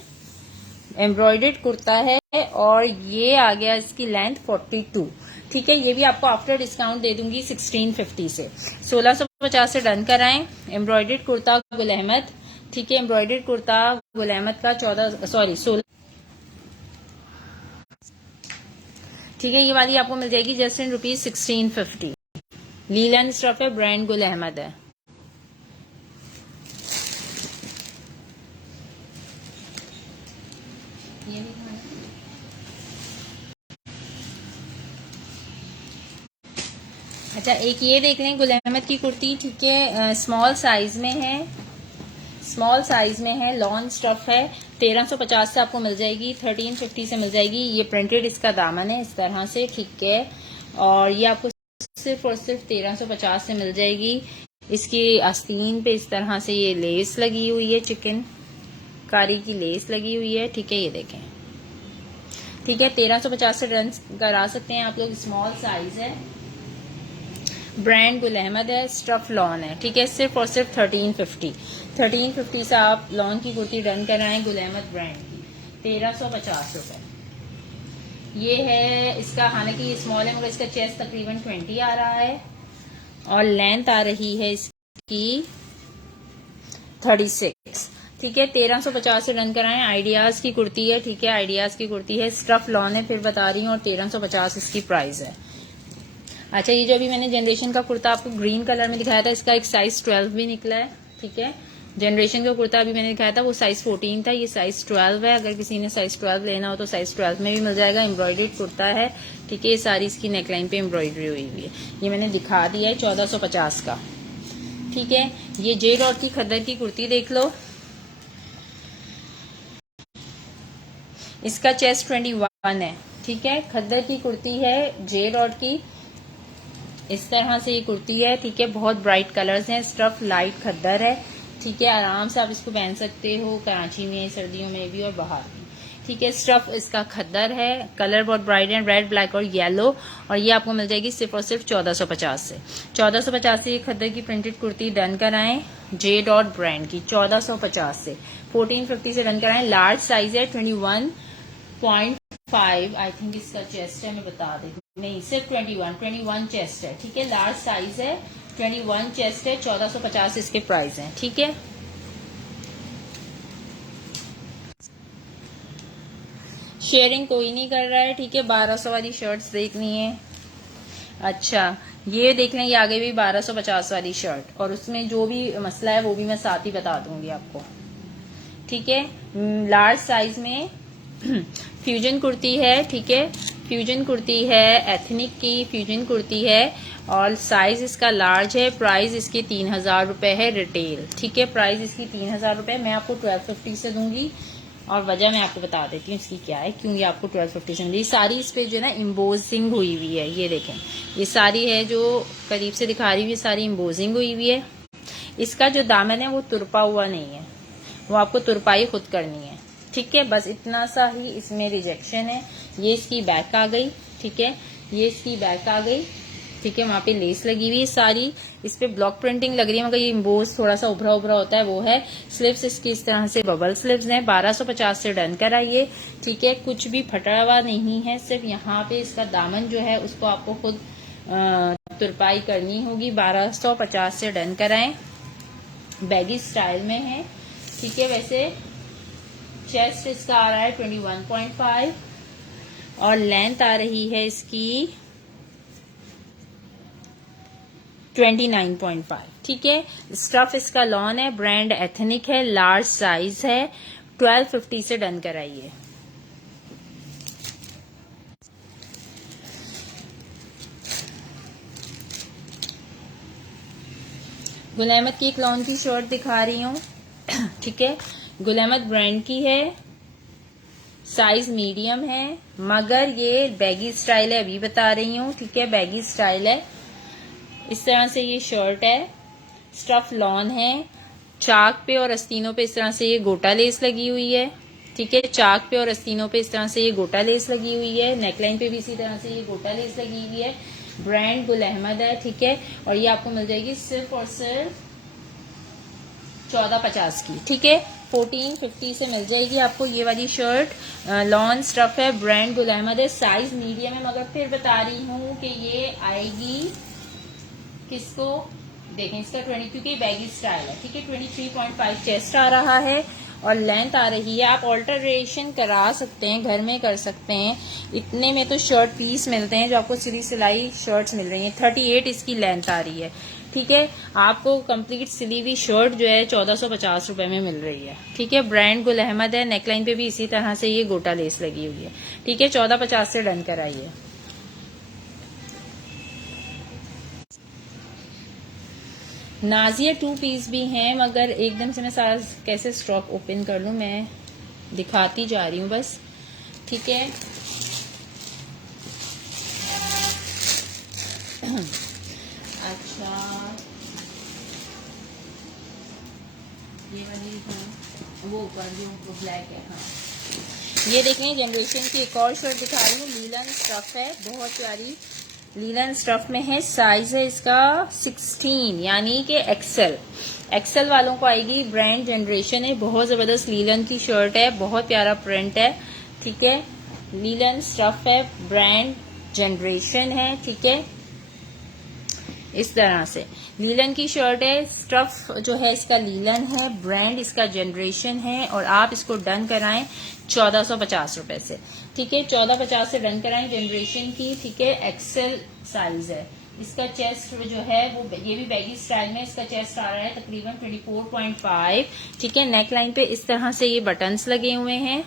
एम्ब्रॉयडर्ड कुर्ता है, और ये आ गया इसकी लेंथ 42। ठीक है, ये भी आपको आफ्टर डिस्काउंट दे दूंगी 1650 से। 1650 से डन कराएं। एम्ब्रॉयडर्ड कुर्ता गुल अहमद। ठीक है, एम्ब्रॉयडर्ड कुर्ता गुल अहमद का 16। ठीक है, ये वाली आपको मिल जाएगी just in rupees 1650। Linen stuff है, ब्रांड गुल अहमद है। ये भी अच्छा, एक ये देख लें गुल अहमद की कुर्ती। ठीक है, स्मॉल साइज में है, स्मॉल साइज में है, लॉन स्टफ है। 1350 से आपको मिल जाएगी, 1350 से मिल जाएगी। ये प्रिंटेड इसका दामन है इस तरह से। ठीक है, और ये आपको सिर्फ और सिर्फ 1350 से मिल जाएगी। इसकी आस्तीन पे इस तरह से ये लेस लगी हुई है, चिकन कारी की लेस लगी हुई है। ठीक है, ये देखें। ठीक है, 1350 से रन करा सकते हैं आप लोग। स्मॉल साइज है, ब्रांड गुल अहमद है, स्टफ लॉन है। ठीक है, सिर्फ और सिर्फ 1350 से आप लॉन की कुर्ती डन कराएं गुल अहमद ब्रांड की, 1350 रुपए। ये है इसका, हालांकि ये स्मॉल है मगर इसका चेस्ट तकरीबन 20 आ रहा है, और लेंथ आ रही है इसकी 36। ठीक है, 1350 से डन कराएं। आइडियाज की कुर्ती है। ठीक है, आइडियाज की कुर्ती है, स्टफ लॉन है, फिर बता रही हूँ, और 1350 इसकी प्राइस है। अच्छा, ये जो अभी मैंने जनरेशन का कुर्ता आपको ग्रीन कलर में दिखाया था, इसका एक साइज 12 भी निकला है। ठीक है, जनरेशन का कुर्ता अभी मैंने दिखाया था वो साइज 14 था, ये साइज 12 है। अगर किसी ने साइज 12 लेना हो तो साइज 12 में भी मिल जाएगा। एम्ब्रॉयडर्ड कुर्ता है। ठीक है, ये सारी इसकी नेकलाइन पे एम्ब्रॉयडरी हुई हुई है। ये मैंने दिखा दिया है 1450 का। ठीक है, ये जे डॉट की खद्दर की कुर्ती देख लो, इसका चेस्ट 21 है। ठीक है, खद्दर की कुर्ती है, जे डॉट की, इस तरह से ये कुर्ती है। ठीक है, बहुत ब्राइट कलर्स हैं, स्टफ लाइट खद्दर है। ठीक है, आराम से आप इसको पहन सकते हो कराची में, सर्दियों में भी और बाहर भी। ठीक है, स्टफ इसका खद्दर है, कलर बहुत ब्राइट है, रेड, ब्लैक और येलो, और ये आपको मिल जाएगी सिर्फ और सिर्फ 1450 से। 1450 से ये खद्दर की प्रिंटेड कुर्ती डन कराएं, जे डॉट ब्रांड की, 1450 से। 1450 से डन कराएं। लार्ज साइज है, 21.5 आई थिंक इसका चेस्ट है, मैं बता देती हूँ, नहीं सिर्फ 21 चेस्ट है। ठीक है, लार्ज साइज है, 21 चेस्ट है, 1450 इसके प्राइस हैं। ठीक है, शेयरिंग कोई नहीं कर रहा है। ठीक है, 1200 वाली शर्ट्स देखनी है। अच्छा, ये देख लें, ये आगे भी 1250 वाली शर्ट, और उसमें जो भी मसला है वो भी मैं साथ ही बता दूंगी आपको। ठीक है। लार्ज साइज में फ्यूजन कुर्ती है, ठीक है। फ्यूजन कुर्ती है, एथनिक की फ्यूजन कुर्ती है और साइज इसका लार्ज है। प्राइस इसकी 3000 रुपए है रिटेल, ठीक है। प्राइस इसकी 3000 रुपए, मैं आपको 1250 से दूंगी और वजह मैं आपको बता देती हूँ इसकी क्या है, क्यों ये आपको 1250 से मिली। सारी इस पे जो है ना इम्बोजिंग हुई हुई है, ये देखें, ये सारी है जो करीब से दिखा रही हुई है, सारी इम्बोजिंग हुई हुई है। इसका जो दामन है वो तुरपा हुआ नहीं है, वो आपको तुरपाई खुद करनी है, ठीक है। बस इतना सा ही इसमें रिजेक्शन है। ये इसकी बैक आ गई, ठीक है, ये इसकी बैक आ गई, ठीक है। वहां पे लेस लगी हुई है सारी, इस पे ब्लॉक प्रिंटिंग लग रही है, मगर ये इम्बोज थोड़ा सा उभरा उभरा होता है वो है। स्लीव्स इसकी इस तरह से बबल स्लीव्स हैं, 1250 से डन कराइए, ठीक है। कुछ भी फटा हुआ नहीं है, सिर्फ यहाँ पे इसका दामन जो है उसको आपको खुद तुरपाई करनी होगी। 1250 से डन कराएं। बैगी स्टाइल में है, ठीक है। वैसे चेस्ट इसका आ रहा है 21.5 और लेंथ आ रही है इसकी 29.5, ठीक है। स्टफ इसका लॉन है, ब्रांड एथनिक है, लार्ज साइज है, 1250 से डन कराइए। गुल अहमद की एक लॉन की शर्ट दिखा रही हूँ, ठीक है। गुल अहमद ब्रांड की है, साइज मीडियम है, मगर ये बैगी स्टाइल है, अभी बता रही हूँ, ठीक है। बैगी स्टाइल है, इस तरह से ये शर्ट है, स्टफ लॉन है, चाक पे और आस्तीनों पे इस तरह से ये गोटा लेस लगी हुई है, ठीक है। चाक पे और आस्तीनों पे इस तरह से ये गोटा लेस लगी हुई है, नेकलाइन पे भी इसी तरह से ये गोटा लेस लगी हुई है। ब्रांड गुल अहमद है, ठीक है। और ये आपको मिल जाएगी सिर्फ और सिर्फ 1450 की, ठीक है। 1450 से मिल जाएगी आपको ये वाली शर्ट। लॉन स्टफ है, ब्रांड गुल अहमद है, साइज मीडियम है, मगर फिर बता रही हूँ कि ये आएगी किसको, देखें इसका 20, क्योंकि बैगी स्टाइल है, ठीक है। 23.5 चेस्ट आ रहा है और लेंथ आ रही है। आप ऑल्टरेशन करा सकते हैं, घर में कर सकते हैं। इतने में तो शर्ट पीस मिलते हैं जो आपको सीधी सिलाई शर्ट्स मिल रही हैं। 38 इसकी लेंथ आ रही है, ठीक है। आपको कंप्लीट सिली हुई शर्ट जो है 1450 रुपए में मिल रही है, ठीक है। ब्रांड गुल अहमद है, नेकलाइन पे भी इसी तरह से ये गोटा लेस लगी हुई है, ठीक है। 1450 से डन कराइए। नाजिया 2 पीस भी हैं, मगर एकदम से मैं सारा कैसे स्टॉक ओपन कर लूं, मैं दिखाती जा रही हूं बस, ठीक है। अच्छा, ये वाली वो ऊपर जो ब्लैक है, हाँ ये देख लें। जनरेशन की एक और शर्ट दिखा रही हूँ, लीलन स्टफ है, बहुत प्यारी लीलन स्टफ में है। साइज है इसका 16, यानी कि एक्सेल वालों को आएगी। ब्रांड जनरेशन है, बहुत जबरदस्त लीलन की शर्ट है, बहुत प्यारा प्रिंट है, ठीक है। लीलन स्टफ है, ब्रांड जनरेशन है, ठीक है। इस तरह से लीलन की शर्ट है, स्टफ जो है इसका लीलन है, ब्रांड इसका जनरेशन है और आप इसको डन कराएं 1450 रुपए से, ठीक है। 1450 से डन कराएं जनरेशन की, ठीक है। एक्सेल साइज है इसका। चेस्ट जो है वो ये भी बैगी स्टाइल में, इसका चेस्ट आ रहा है तकरीबन 24.5, ठीक है। नेक लाइन पे इस तरह से ये बटन्स लगे हुए हैं,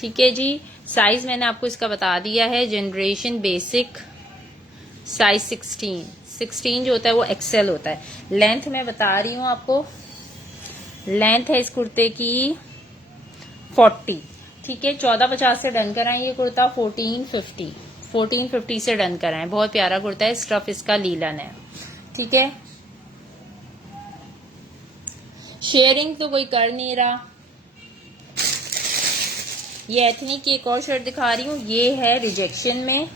ठीक है जी। साइज मैंने आपको इसका बता दिया है, जनरेशन बेसिक, साइज 16 जो होता है वो एक्सेल होता है। लेंथ मैं बता रही हूँ आपको, लेंथ है इस कुर्ते की 40, ठीक है। 1450 से डन कराएं ये कुर्ता। 1450 से डन कराएं, बहुत प्यारा कुर्ता है। स्टफ इसका लीलन है, ठीक है। शेयरिंग तो कोई कर नहीं रहा। ये एथनिक की एक और शर्ट दिखा रही हूँ, ये है रिजेक्शन में,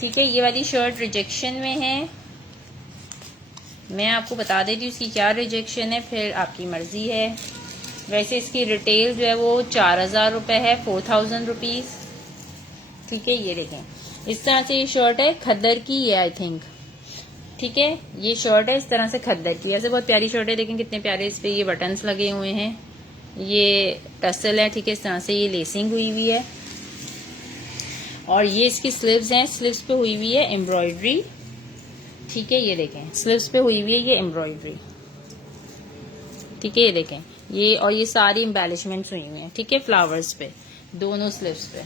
ठीक है। ये वाली शर्ट रिजेक्शन में है, मैं आपको बता देती हूँ इसकी क्या रिजेक्शन है, फिर आपकी मर्जी है। वैसे इसकी रिटेल जो है वो 4000 रुपए है, 4000 रुपीज, ठीक है। ये देखें इस तरह से ये शर्ट है, खद्दर की ये आई थिंक, ठीक है। ये शर्ट है इस तरह से खद्दर की, ऐसे बहुत प्यारी शर्ट है। देखें कितने प्यारे इस पे ये बटन्स लगे हुए हैं, ये टसल है, ठीक है। इस तरह से ये लेसिंग हुई हुई है और ये इसकी स्लीव्स हैं, स्लीव्स पे हुई हुई है एम्ब्रॉयडरी, ठीक है। ये देखें स्लीव्स पे हुई हुई है ये एम्ब्रॉयडरी, ठीक है। ये देखें ये और ये सारी एम्बेलिशमेंट्स हुई हुई हैं, ठीक है, फ्लावर्स पे, दोनों स्लीव्स पे।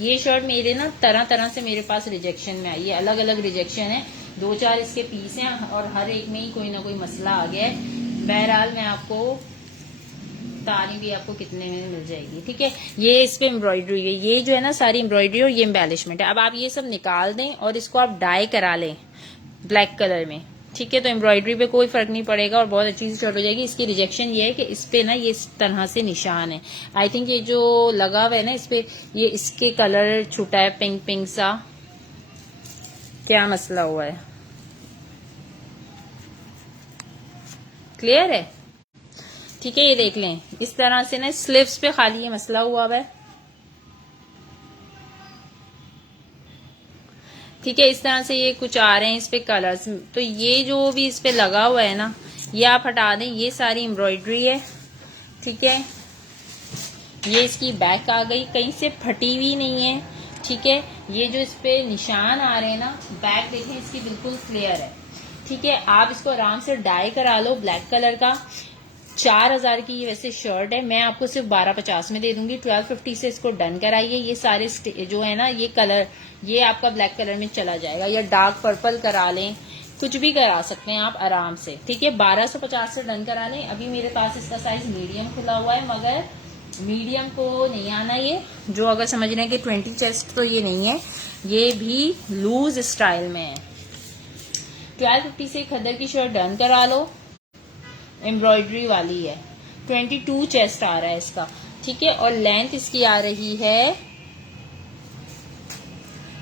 ये शर्ट मेरे ना तरह तरह से मेरे पास रिजेक्शन में आई है, अलग अलग रिजेक्शन है, 2-4 इसके पीस हैं और हर एक में ही कोई ना कोई मसला आ गया है। बहरहाल मैं आपको तारी भी आपको कितने में मिल जाएगी, ठीक है। ये इस पे एम्ब्रॉयडरी है, ये जो है ना सारी एम्ब्रॉयडरी और ये एम्बेलिशमेंट है। अब आप ये सब निकाल दें और इसको आप डाई करा लें ब्लैक कलर में, ठीक है, तो एम्ब्रॉयडरी पे कोई फर्क नहीं पड़ेगा और बहुत अच्छी सी शर्ट हो जाएगी। इसकी रिजेक्शन ये है कि इस पे ना ये इस तरह से निशान है, आई थिंक ये जो लगा हुआ है ना इस पे, ये इसके कलर छूटा है पिंक पिंक सा, क्या मसला हुआ है, क्लियर है, ठीक है। ये देख लें इस तरह से ना स्लीव्स पे खाली ये मसला हुआ है, ठीक है। इस तरह से ये कुछ आ रहे हैं इस पे कलर्स, तो ये जो भी इस पे लगा हुआ है ना ये आप हटा दें, ये सारी एम्ब्रॉयडरी है, ठीक है। ये इसकी बैक आ गई, कहीं से फटी हुई नहीं है, ठीक है। ये जो इस पे निशान आ रहे हैं ना, बैक देखें इसकी बिल्कुल क्लियर है, ठीक है। आप इसको आराम से डाई करा लो ब्लैक कलर का। 4000 की ये वैसे शर्ट है, मैं आपको सिर्फ 1250 में दे दूंगी। 1250 से इसको डन कराइए। ये सारे जो है ना ये कलर, ये आपका ब्लैक कलर में चला जाएगा, या डार्क पर्पल करा लें, कुछ भी करा सकते हैं आप आराम से, ठीक है। 1250 से डन करा लें। अभी मेरे पास इसका साइज मीडियम खुला हुआ है, मगर मीडियम को नहीं आना ये, जो अगर समझ रहे हैं कि 20 चेस्ट तो ये नहीं है, ये भी लूज स्टाइल में है। 1250 से खद्दर की शर्ट डन करा लो, एम्ब्रॉयडरी वाली है, 22 चेस्ट आ रहा है इसका, ठीक है। और लेंथ इसकी आ रही है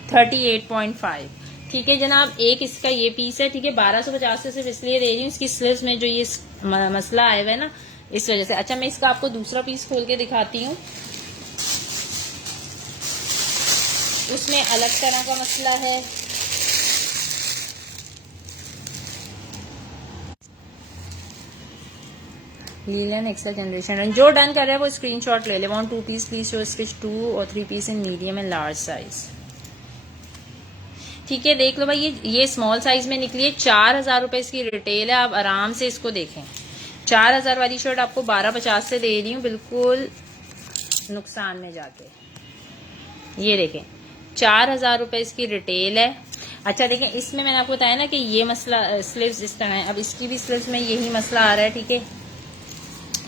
38.5, ठीक है जनाब। एक इसका ये पीस है, ठीक है। 1250 से सिर्फ इसलिए दे रही हूँ, इसकी स्लीव्स में जो ये मसला आया हुआ है ना इस वजह से। अच्छा मैं इसका आपको दूसरा पीस खोल के दिखाती हूँ, उसमें अलग तरह का मसला है। लीलन एक्स्ट्रा जनरेशन, जो डन कर रहा है वो स्क्रीनशॉट ले ले। Want 2 piece please show stitch 2 और 3 piece in medium and large size, ठीक है। देख लो भाई ये स्मॉल साइज में निकली है, 4000 रुपए इसकी रिटेल है। आप आराम से इसको देखें, 4000 वाली शर्ट आपको 1250 से दे रही हूँ, बिल्कुल नुकसान में जाके। ये देखें 4000 रुपए इसकी रिटेल है। अच्छा देखें इसमें मैंने आपको बताया ना कि ये मसला स्लीव्स इस तरह है, अब इसकी भी स्लीव्स में यही मसला आ रहा है, ठीक है।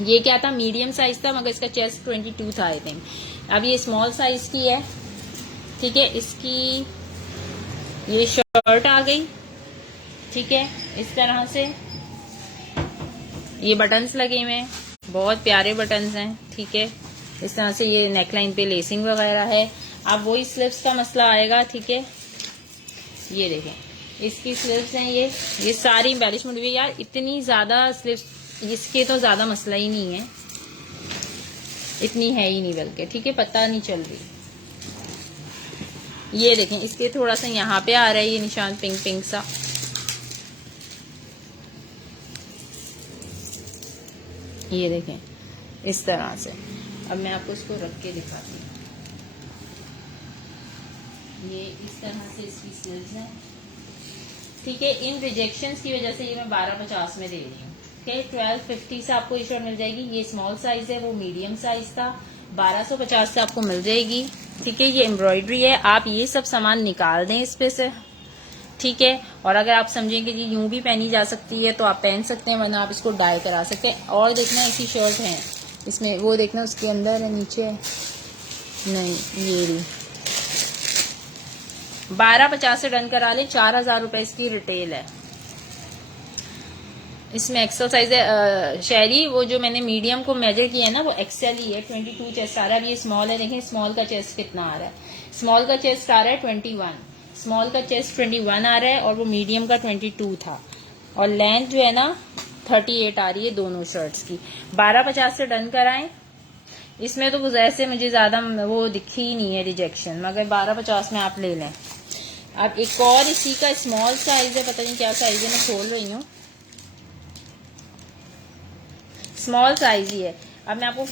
ये क्या था, मीडियम साइज था, मगर इसका चेस्ट 22 था आई थिंक। अब ये स्मॉल साइज की है, ठीक है। इसकी ये शर्ट आ गई, ठीक है, इस तरह से। ये बटन्स लगे हुए हैं, बहुत प्यारे बटन्स हैं, ठीक है। इस तरह से ये नेकलाइन पे लेसिंग वगैरह है। अब वही स्लीव्स का मसला आएगा, ठीक है। ये देखें इसकी स्लीव्स हैं, ये सारी एम्बेलिशमेंट हुई है। यार इतनी ज्यादा स्लीव्स, इसके तो ज्यादा मसला ही नहीं है, इतनी है ही नहीं बल्कि, ठीक है, पता नहीं चल रही। ये देखें इसके थोड़ा सा यहाँ पे आ रहा है ये निशान पिंक पिंक सा, ये देखें इस तरह से। अब मैं आपको इसको रख के दिखाती हूँ। ये इस तरह से इसकी स्लीव्स हैं, ठीक है। इन रिजेक्शंस की वजह से ये मैं 1250 में दे रही हूँ, ठीक है। 1250 से आपको ये शर्ट मिल जाएगी। ये स्मॉल साइज है, वो मीडियम साइज था, 1250 से आपको मिल जाएगी, ठीक है। ये एम्ब्रॉयडरी है, आप ये सब सामान निकाल दें इस पे से, ठीक है। और अगर आप समझें कि जी यूं भी पहनी जा सकती है तो आप पहन सकते हैं, वरना आप इसको डाई करा सकते हैं। और देखना ऐसी शर्ट है इसमें, वो देखना उसके अंदर है, नीचे है नहीं, ये रही। 1250 से डन करा ले, 4000 रुपए इसकी रिटेल है। इसमें एक्सेल साइज है। शहरी वो जो मैंने मीडियम को मेजर किया है ना वो एक्सेल ही है, 22 चेस्ट आ रहा है। अब ये स्मॉल है, देखें स्मॉल का चेस्ट कितना आ रहा है। स्मॉल का चेस्ट आ रहा है 21, स्मॉल का चेस्ट 21 आ रहा है, और वो मीडियम का 22 था। और लेंथ जो है ना 38 आ रही है दोनों शर्ट्स की। 1250 से डन कराएं। इसमें तो ऐसे मुझे ज्यादा वो दिखी ही नहीं है रिजेक्शन, मगर 1250 में आप ले लें। अब एक और इसी का स्मॉल साइज है, पता नहीं क्या साइज है, मैं खोल रही हूँ, स्मॉल साइज ही है। अब मैं आपको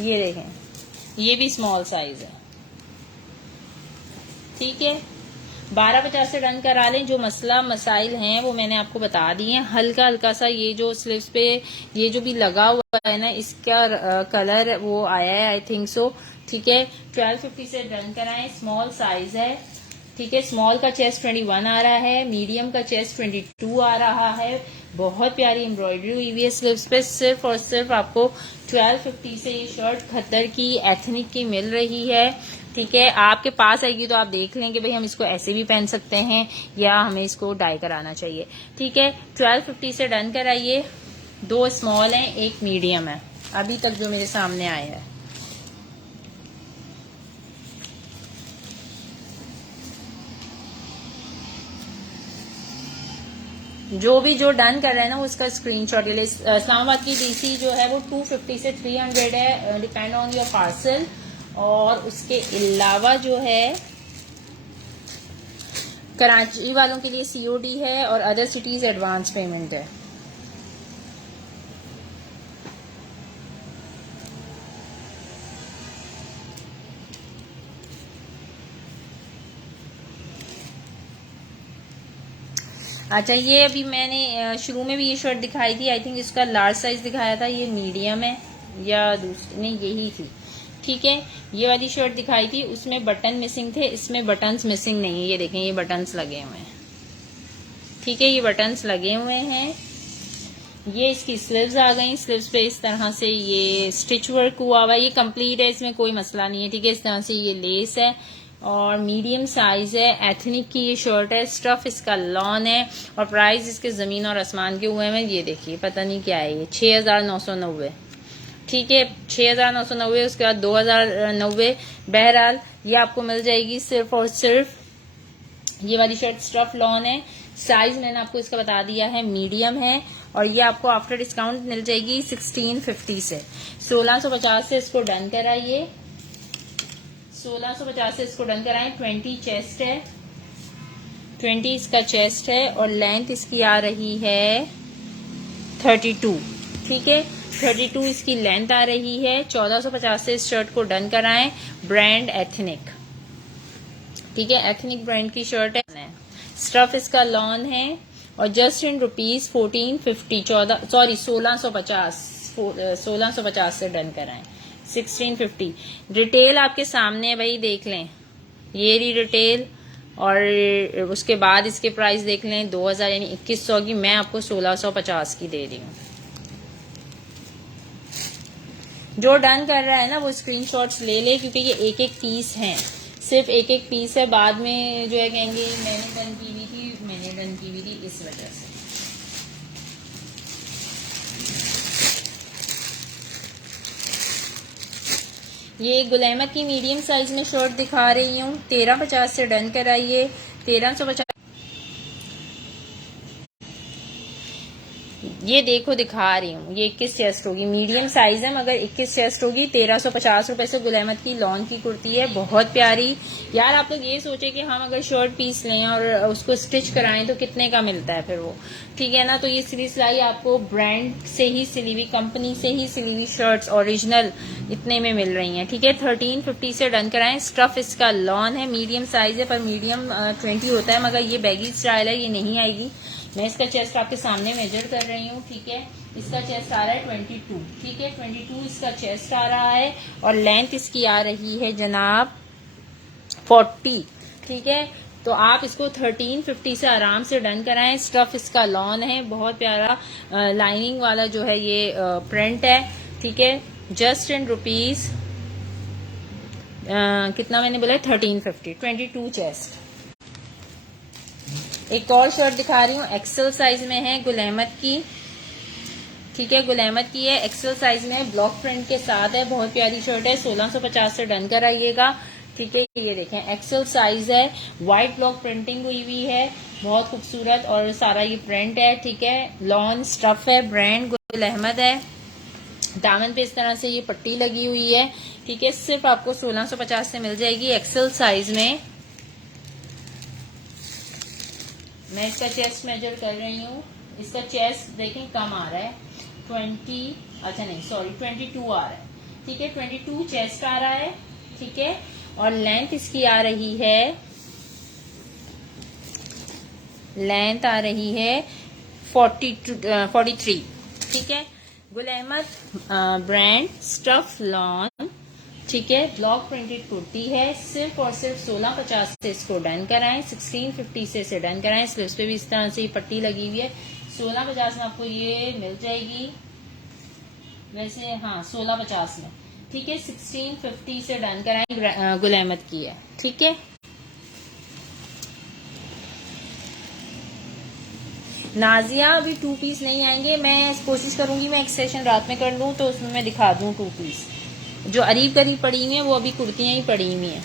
ये देखें, ये भी स्मॉल साइज है, ठीक है। 1250 से डन करा लें। जो मसला मसाइल हैं वो मैंने आपको बता दिए हैं। हल्का हल्का सा ये जो स्लीव्स पे ये जो भी लगा हुआ है ना, इसका कलर वो आया है, आई थिंक सो। ठीक है, 1250 से डन कराएं। स्मॉल साइज है। ठीक है, स्मॉल का चेस्ट 21 आ रहा है, मीडियम का चेस्ट 22 आ रहा है। बहुत प्यारी एम्ब्रॉयडरी हुई हुई है स्लीव्स पे। सिर्फ और सिर्फ आपको 1250 से ये शर्ट खद्दर की एथनिक की मिल रही है। ठीक है, आपके पास आएगी तो आप देख लें कि भाई हम इसको ऐसे भी पहन सकते हैं या हमें इसको डाई कराना चाहिए। ठीक है, 1250 से डन कराइए। 2 स्मॉल हैं, 1 मीडियम है अभी तक जो मेरे सामने आया है। जो डन कर रहे हैं ना, उसका स्क्रीनशॉट ले ले। इस्लामाबाद की डीसी जो है वो 250 से 300 है, डिपेंड ऑन योर पार्सल। और उसके अलावा जो है कराची वालों के लिए सीओडी है और अदर सिटीज एडवांस पेमेंट है। अच्छा, ये अभी मैंने शुरू में भी ये शर्ट दिखाई थी, आई थिंक इसका लार्ज साइज दिखाया था, ये मीडियम है या दूसरी नहीं, यही थी। ठीक है, ये वाली शर्ट दिखाई थी, उसमें बटन मिसिंग थे, इसमें बटन्स मिसिंग नहीं है। ये देखें, ये बटन्स लगे हुए हैं। ठीक है, ये बटन्स लगे हुए हैं। ये इसकी स्लीव्स आ गई। स्लीव्स पे इस तरह से ये स्टिच वर्क हुआ हुआ है। ये कंप्लीट है, इसमें कोई मसला नहीं है। ठीक है, इस तरह से ये लेस है और मीडियम साइज है। एथनिक की ये शर्ट है। स्टफ इसका लॉन है और प्राइस इसके जमीन और आसमान के हुए हैं। ये देखिए, पता नहीं क्या है ये, 6990। ठीक है, 6990। उसके बाद 2090। बहरहाल ये आपको मिल जाएगी सिर्फ और सिर्फ। ये वाली शर्ट स्टफ लॉन है। साइज मैंने आपको इसका बता दिया है, मीडियम है। और ये आपको आफ्टर डिस्काउंट मिल जाएगी 1650 से। 1650 से इसको डन कराइए। 1650 से इसको डन कराएं। 20 चेस्ट है, 20 इसका चेस्ट है और लेंथ इसकी आ रही है 32। ठीक है, 32 इसकी लेंथ आ रही है। 1450 से इस शर्ट को डन कराएं। Brand ethnic. ठीक है, एथनिक ब्रांड की शर्ट है। स्टफ इसका लॉन है और जस्ट इन रुपीज 1450 1650 से डन कराएं। 1650 रिटेल आपके सामने है भाई, देख लें। ये रही रिटेल और उसके बाद इसके प्राइस देख लें। 2000 यानी 2100 की, मैं आपको 1650 की दे रही हूँ। जो डन कर रहा है ना वो स्क्रीनशॉट्स ले ले, क्योंकि ये एक एक पीस हैं, सिर्फ एक एक पीस है। बाद में जो है कहेंगे मैंने डन की हुई थी, मैंने डन की हुई थी, इस वजह से। ये गुल अहमद की मीडियम साइज में शर्ट दिखा रही हूँ। 1350 से डन कराइए। 1350। ये देखो दिखा रही हूँ, ये 21 चेस्ट होगी। मीडियम साइज है मगर 21 चेस्ट होगी। 1350 रुपए से गुल अहमद की लॉन की कुर्ती है, बहुत प्यारी। यार आप लोग ये सोचे कि हम अगर शर्ट पीस लें और उसको स्टिच कराएं तो कितने का मिलता है फिर वो, ठीक है ना। तो ये सिली सिलाई आपको ब्रांड से ही सिली हुई, कंपनी से ही सिली हुई शर्ट्स ओरिजिनल इतने में मिल रही हैं। ठीक है, 1350 से डन कराएं। स्टफ इसका लॉन है, मीडियम साइज है पर मीडियम 20 होता है, मगर ये बैगी स्टाइल है, ये नहीं आएगी। मैं इसका चेस्ट आपके सामने मेजर कर रही हूँ। ठीक है, इसका चेस्ट आ रहा है 22। ठीक है, 22 इसका चेस्ट आ रहा है और लेंथ इसकी आ रही है जनाब 40। ठीक है, तो आप इसको 1350 से आराम से डन कराएं। स्टफ इसका लॉन है, बहुत प्यारा लाइनिंग वाला जो है ये प्रिंट है। ठीक है, जस्ट इन रुपीज कितना मैंने बोला, 1350। 22 चेस्ट। एक और शर्ट दिखा रही हूँ, एक्सेल साइज में है, गुल अहमद की। ठीक है, गुल अहमद की है, एक्सेल साइज में, ब्लॉक प्रिंट के साथ है, बहुत प्यारी शर्ट है। 1650 से डन कराइएगा। ठीक है, ये देखें एक्सेल साइज है, व्हाइट ब्लॉक प्रिंटिंग हुई हुई है, बहुत खूबसूरत और सारा ये प्रिंट है। ठीक है, लॉन स्टफ है, ब्रांड गुल अहमद है। दामन पे इस तरह से ये पट्टी लगी हुई है। ठीक है, सिर्फ आपको 1650 से मिल जाएगी एक्सेल साइज में। मैं इसका चेस्ट मेजर कर रही हूँ। इसका चेस्ट देखें कम आ रहा है, 22 आ रहा है। ठीक है, 22 चेस्ट आ रहा है। ठीक है, और लेंथ इसकी आ रही है लेंथ आ रही है 43, ठीक है। Gul Ahmed brand stuff lawn, ठीक है, ब्लॉक प्रिंटेड कुर्ती है। सिर्फ और सिर्फ 1650 से इसको डन कराएं, 1650 से इसे डन कराएं। स्लीव्स पे भी इस तरह से पट्टी लगी हुई है। 1650 में आपको ये मिल जाएगी, वैसे हाँ 1650 में, ठीक है। 1650 से डन कराएं, गुल अहमद की है, ठीक है। नाजिया अभी 2 पीस नहीं आएंगे, मैं कोशिश करूंगी मैं एक सेशन रात में कर लूँ तो उसमें मैं दिखा दूँ 2 पीस। जो अरीब करीब पड़ी हुई हैं वो अभी कुर्तियां ही पड़ी हुई हैं।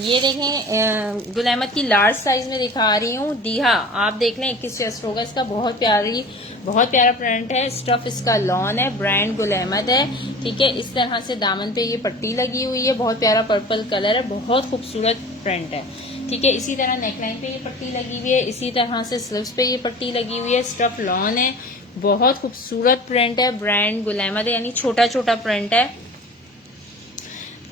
ये देखें गुल अहमद की लार्ज साइज में दिखा रही हूँ। दीहा आप देख लें 21 चेस्ट होगा इसका। बहुत प्यारा प्रिंट है। स्टफ इसका लॉन है, ब्रांड गुल अहमद है, ठीक है। इस तरह से दामन पे ये पट्टी लगी हुई है, बहुत प्यारा पर्पल कलर है, बहुत खूबसूरत प्रिंट है, ठीक है। इसी तरह नेकलाइन पे ये पट्टी लगी हुई है, इसी तरह से स्लीव्स पे ये पट्टी लगी हुई है। स्टफ लॉन है, बहुत खूबसूरत प्रिंट है, ब्रांड गुल अहमद है, यानी छोटा छोटा प्रिंट है,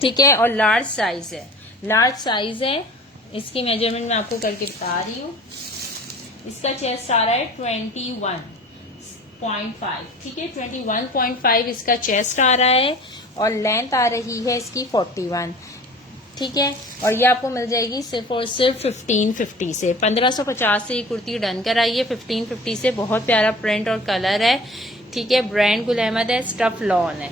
ठीक है। और लार्ज साइज है, लार्ज साइज है। इसकी मेजरमेंट मैं आपको करके बता रही हूँ। इसका चेस्ट आ रहा है 21.5, ठीक है, 21.5 इसका चेस्ट आ रहा है और लेंथ आ रही है इसकी 41, ठीक है। और ये आपको मिल जाएगी सिर्फ और सिर्फ 1550 से। 1550 से ये कुर्ती डन कराइए 1550 से। बहुत प्यारा प्रिंट और कलर है, ठीक है। ब्रांड गुल अहमद है, स्टफ लॉन है।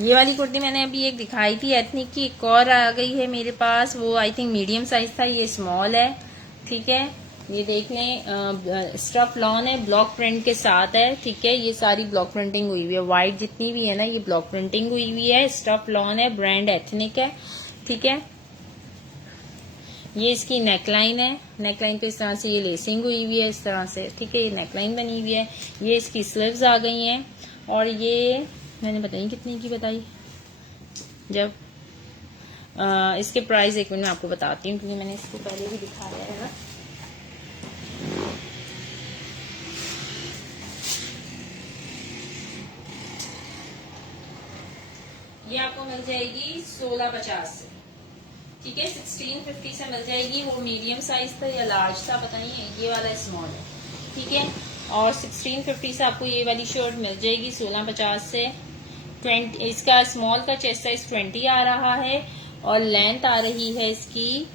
ये वाली कुर्ती मैंने अभी एक दिखाई थी एथनिक की, एक और आ गई है मेरे पास, वो आई थिंक मीडियम साइज था, ये स्मॉल है, ठीक है। ये देख लें स्टफ लॉन है, ब्लॉक प्रिंट के साथ है, ठीक है। ये सारी ब्लॉक प्रिंटिंग हुई हुई है, व्हाइट जितनी भी है ना ये ब्लॉक प्रिंटिंग हुई हुई है। स्टफ लॉन है, ब्रांड एथनिक है, ठीक है। ये इसकी नेकलाइन है, नेकलाइन पे इस तरह से ये लेसिंग हुई हुई है इस तरह से, ठीक है। ये नेकलाइन बनी हुई है। ये इसकी स्लीव्स आ गई हैं और ये मैंने बताई कितने की बताई जब इसके प्राइस एक मिनट में आपको बताती हूँ क्योंकि मैंने इसको पहले भी दिखाया है ना। ये आपको मिल जाएगी 1650 से, ठीक है। 1650 से मिल जाएगी। वो मीडियम साइज था या लार्ज था पता नहीं, ये वाला स्मॉल है, ठीक है। और 1650 से आपको ये वाली शर्ट मिल जाएगी 1650 से। 20 इसका स्मॉल का चेस्ट साइज 20 आ रहा है और लेंथ आ रही है इसकी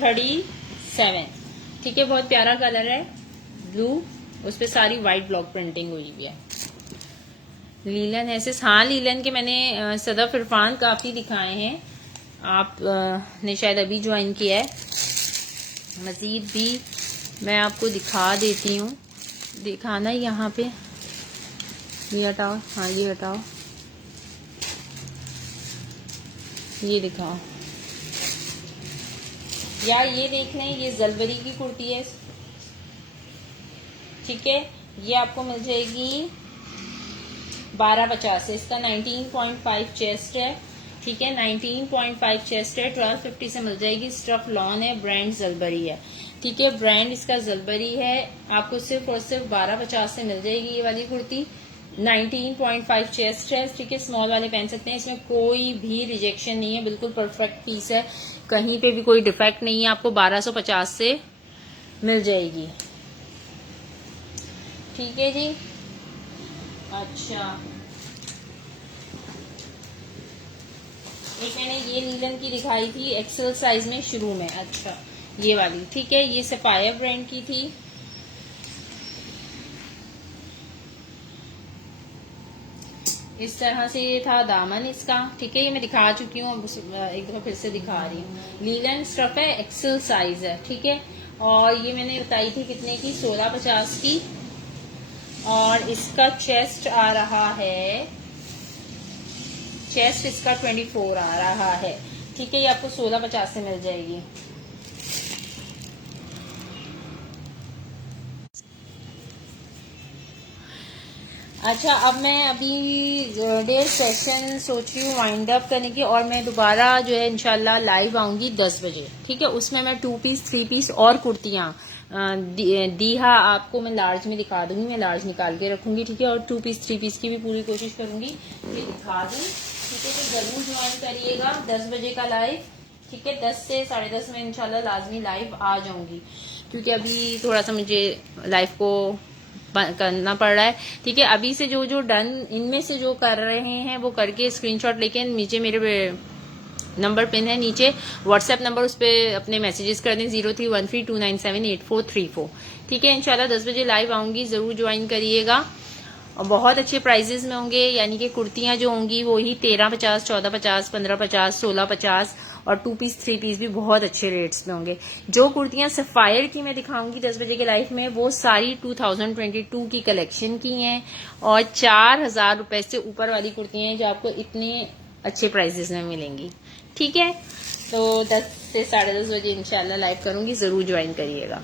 37, ठीक है। बहुत प्यारा कलर है ब्लू, उस पर सारी व्हाइट ब्लॉक प्रिंटिंग हुई हुई है। लीलन ऐसे, हाँ लीलन के मैंने सदफ इरफान काफी दिखाए हैं, आप ने शायद अभी ज्वाइन किया है। मजीद भी मैं आपको दिखा देती हूँ, दिखाना यहाँ पे, ये हटाओ, हाँ ये हटाओ, ये दिखाओ यार। ये देख लें, ये जलबरी की कुर्ती है, ठीक है। ये आपको मिल जाएगी 1250 से। इसका 19.5 चेस्ट है, ठीक है, 19.5 चेस्ट है। 1250 से मिल जाएगी। स्टफ लॉन है, ब्रांड जलबरी है, ठीक है। ब्रांड इसका जलबरी है। आपको सिर्फ और सिर्फ 1250 से मिल जाएगी ये वाली कुर्ती। 19.5 चेस्ट है, ठीक है। स्मॉल वाले पहन सकते हैं, इसमें कोई भी रिजेक्शन नहीं है, बिल्कुल परफेक्ट पीस है, कहीं पे भी कोई डिफेक्ट नहीं है। आपको 1250 से मिल जाएगी, ठीक है जी। अच्छा, एक मैंने ये लीलन की दिखाई थी एक्सेल साइज में शुरू में, अच्छा ये वाली, ठीक है। ये सफायर ब्रांड की थी, इस तरह से ये था दामन इसका, ठीक है। ये मैं दिखा चुकी हूँ, एक दफा फिर से दिखा रही हूँ। लीलन स्टफ है, एक्सेल साइज है, ठीक है। और ये मैंने बताई थी कितने की, 1650 की। और इसका चेस्ट आ रहा है, चेस्ट इसका 24 आ रहा है, ठीक है। ये आपको 1650 से मिल जाएगी। अच्छा, अब मैं अभी डेढ़ सेशन सोच रही हूँ वाइंड अप करने की, और मैं दोबारा जो है इंशाल्लाह लाइव आऊंगी 10 बजे। ठीक है, उसमें मैं 2 पीस 3 पीस और कुर्तियाँ दीहा आपको मैं लार्ज में दिखा दूंगी, मैं लार्ज निकाल के रखूंगी। ठीक है, और 2 पीस 3 पीस की भी पूरी कोशिश करूंगी कि दिखा दूँ। ठीक है, तो जरूर ज्वाइन करिएगा 10 बजे का लाइव। ठीक है, 10 से 10:30 में इंशाल्लाह लाजमी लाइव आ जाऊंगी, क्योंकि अभी थोड़ा सा मुझे लाइव को करना पड़ रहा है। ठीक है, अभी से जो जो डन, इनमें से जो कर रहे हैं वो करके स्क्रीनशॉट लेके नीचे मेरे नंबर पिन है, नीचे व्हाट्सएप नंबर, उस पर अपने मैसेजेस कर दें 031329784434। ठीक है, इंशाल्लाह 10 बजे लाइव आऊंगी, जरूर ज्वाइन करिएगा। और बहुत अच्छे प्राइजेस में होंगे, यानी कि कुर्तियां जो होंगी वो ही 1350, 1450, 1550, 1650, और 2 पीस 3 पीस भी बहुत अच्छे रेट्स में होंगे। जो कुर्तियां सफायर की मैं दिखाऊंगी 10 बजे के लाइव में, वो सारी 2022 की कलेक्शन की हैं, और 4000 रुपए से ऊपर वाली कुर्तियां हैं जो आपको इतने अच्छे प्राइजेस में मिलेंगी। ठीक है, तो 10 से 10:30 बजे इंशाल्लाह लाइव करूंगी, जरूर ज्वाइन करिएगा।